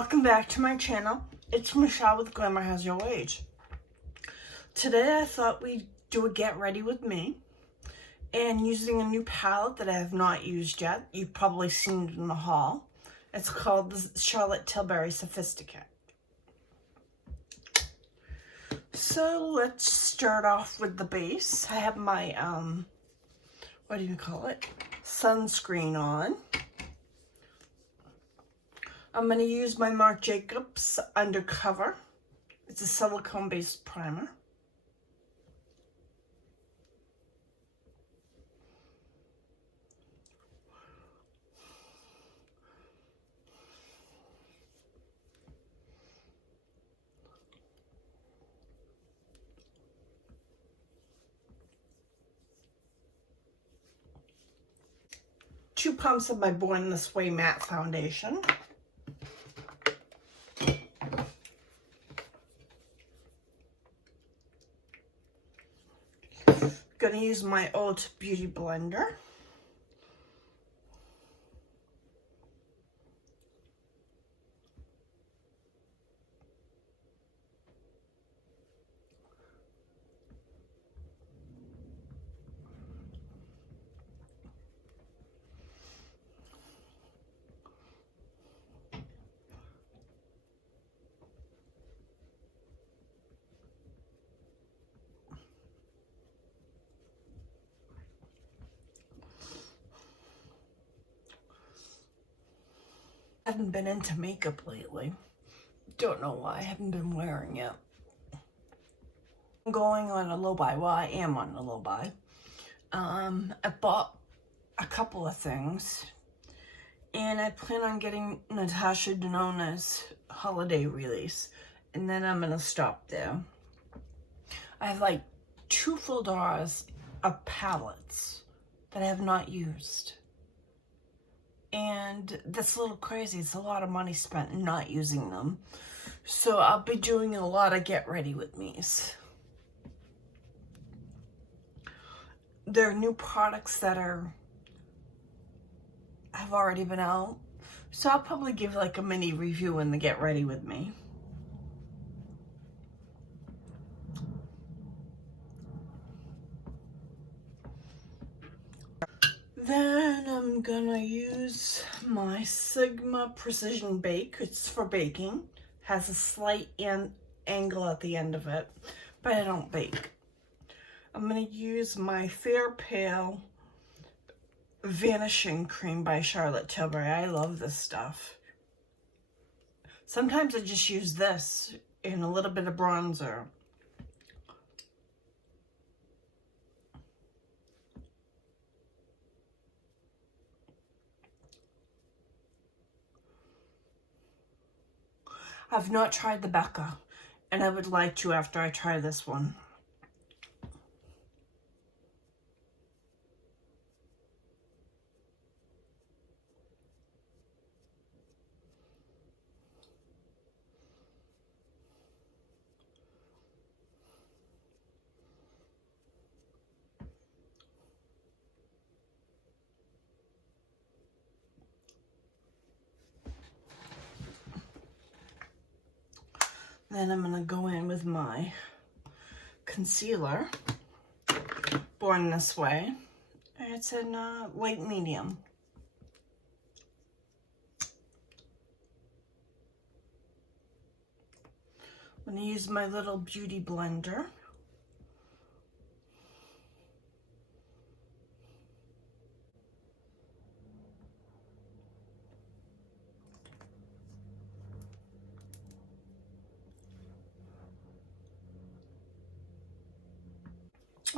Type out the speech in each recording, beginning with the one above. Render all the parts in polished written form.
Welcome back to my channel. It's Michelle with Glamour Has Your Age. Today I thought we'd do a get ready with me and using a new palette that I have not used yet. You've probably seen it in the haul. It's called the Charlotte Tilbury Sophisticate. So let's start off with the base. I have my, what do you call it? Sunscreen on. I'm going to use my Marc Jacobs Undercover. It's a silicone-based primer. Two pumps of my Born This Way matte foundation. Gonna use my old beauty blender. I haven't been into makeup lately. Don't know why. I haven't been wearing it. I'm going on a low buy. Well, I am on a low buy. I bought a couple of things, and I plan on getting Natasha Denona's holiday release, and then I'm gonna stop there. I have like 2 full drawers of palettes that I have not used. And that's a little crazy. It's a lot of money spent not using them. So I'll be doing a lot of get ready with me's. There are new products that have already been out. So I'll probably give like a mini review in the get ready with me. Then I'm gonna use my Sigma Precision Bake. It's for baking. Has a slight angle at the end of it, but I don't bake. I'm gonna use my Fair Pale Vanishing Cream by Charlotte Tilbury. I love this stuff. Sometimes I just use this and a little bit of bronzer. I've not tried the Becca, and I would like to after I try this one. Then I'm gonna go in with my concealer, Born This Way. It's in light medium. I'm gonna use my little beauty blender.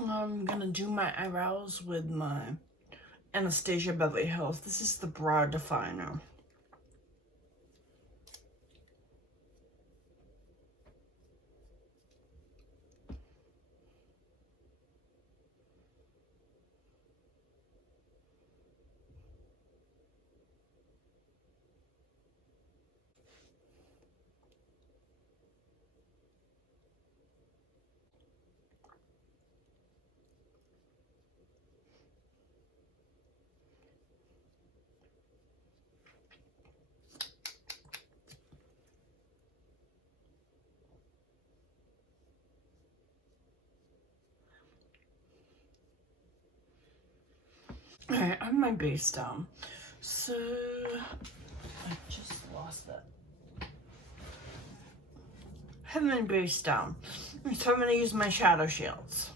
I'm gonna do my eyebrows with my Anastasia Beverly Hills. This is the Brow Definer. Alright, I have my base down. So, I just lost it. I have my base down. So I'm going to use my shadow shields.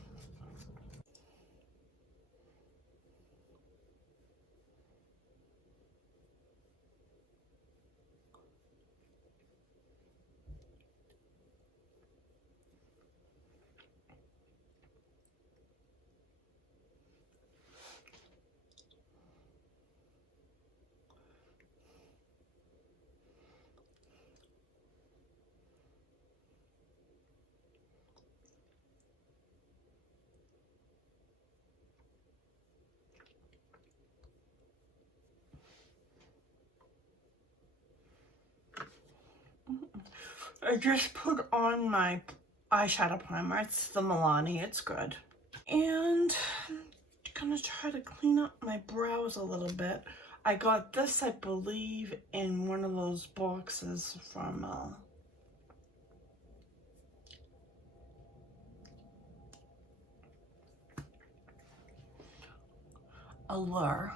I just put on my eyeshadow primer. It's the Milani. It's good. And I'm gonna try to clean up my brows a little bit. I got this, I believe, in one of those boxes from Allure.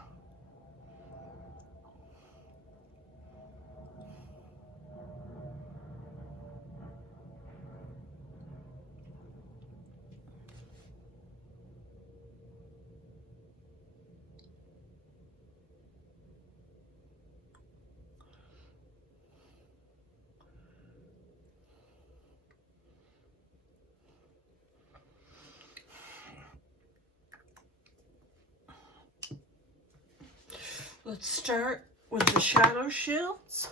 Let's start with the shadow shields.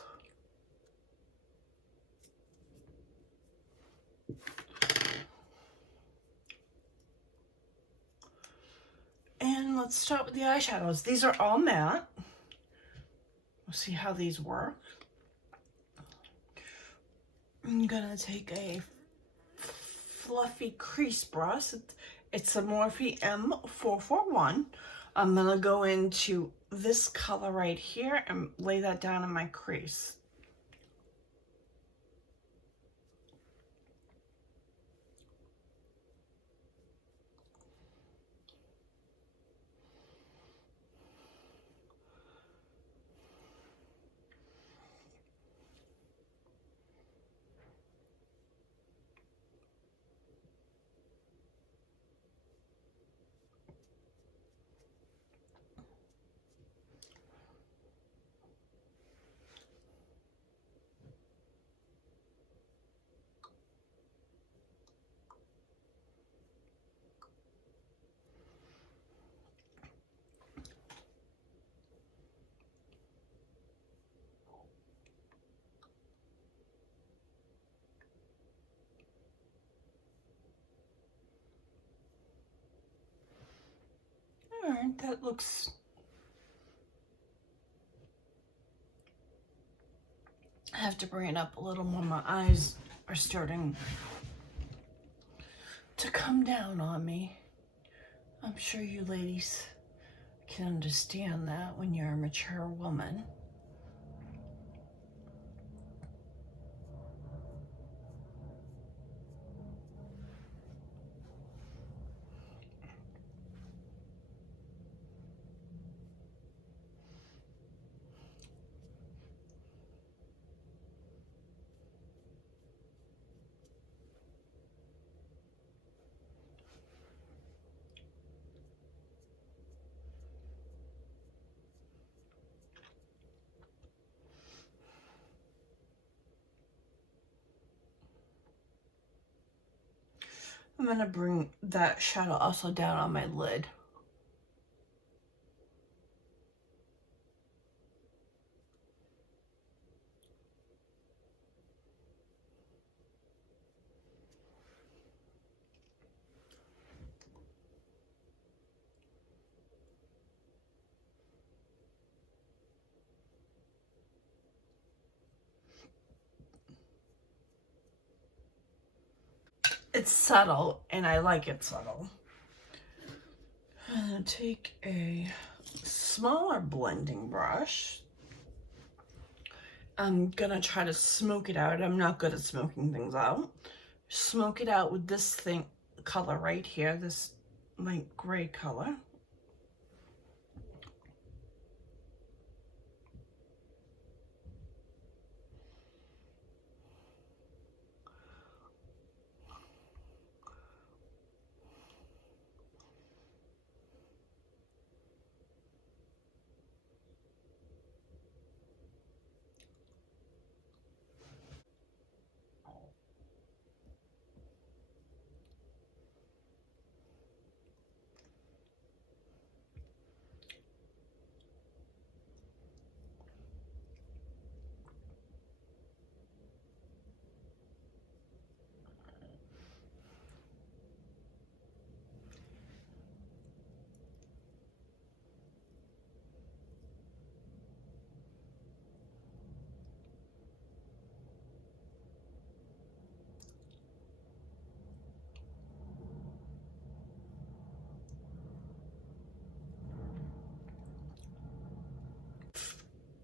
And let's start with the eyeshadows. These are all matte. We'll see how these work. I'm gonna take a fluffy crease brush. It's a Morphe M441. I'm gonna go into this color right here and lay that down in my crease. All right, that looks... I have to bring it up a little more. My eyes are starting to come down on me. I'm sure you ladies can understand that when you're a mature woman. I'm gonna bring that shadow also down on my lid. It's subtle, and I like it subtle. I'm gonna take a smaller blending brush. I'm gonna try to smoke it out. I'm not good at smoking things out. Smoke it out with this color right here, this light gray color.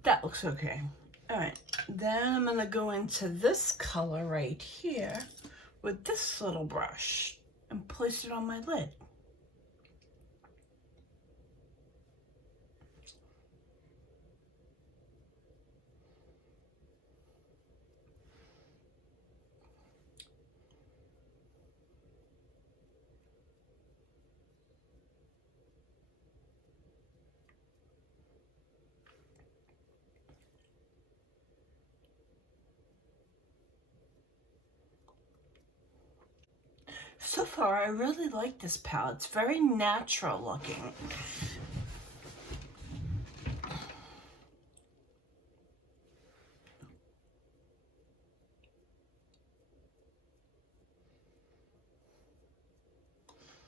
That looks okay. All right, then I'm gonna go into this color right here with this little brush and place it on my lid. So far, I really like this palette. It's very natural looking.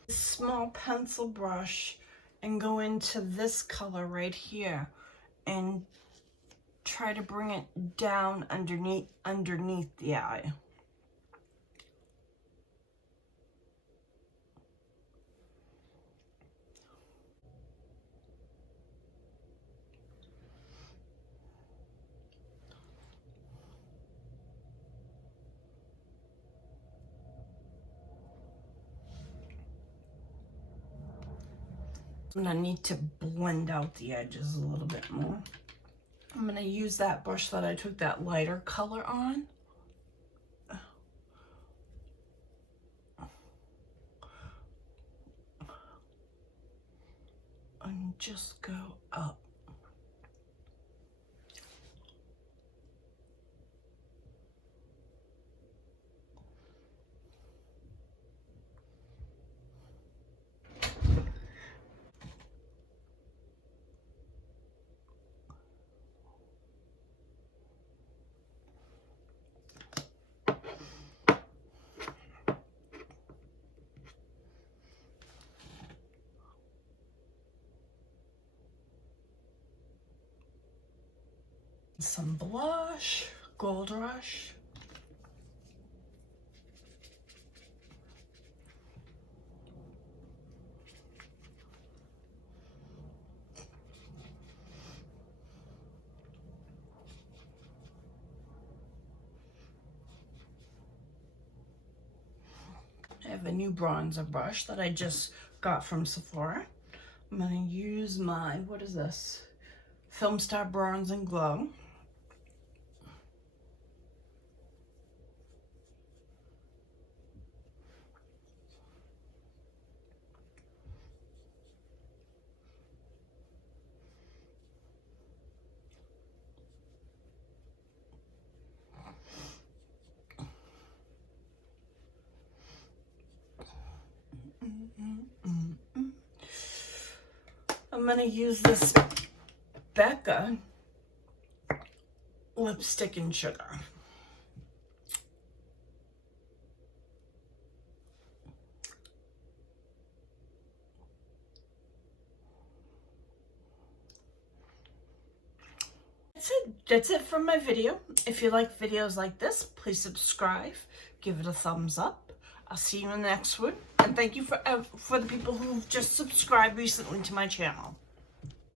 Small pencil brush and go into this color right here and try to bring it down underneath the eye. I'm gonna need to blend out the edges a little bit more. I'm gonna use that brush that I took that lighter color on. And just go up. Some blush, Gold Rush. I have a new bronzer brush that I just got from Sephora. I'm gonna use my, what is this? Film Star Bronze and Glow. I'm gonna use this Becca lipstick in sugar. That's it for my video. If you like videos like this, please subscribe, give it a thumbs up. I'll see you in the next one. And thank you for the people who've just subscribed recently to my channel.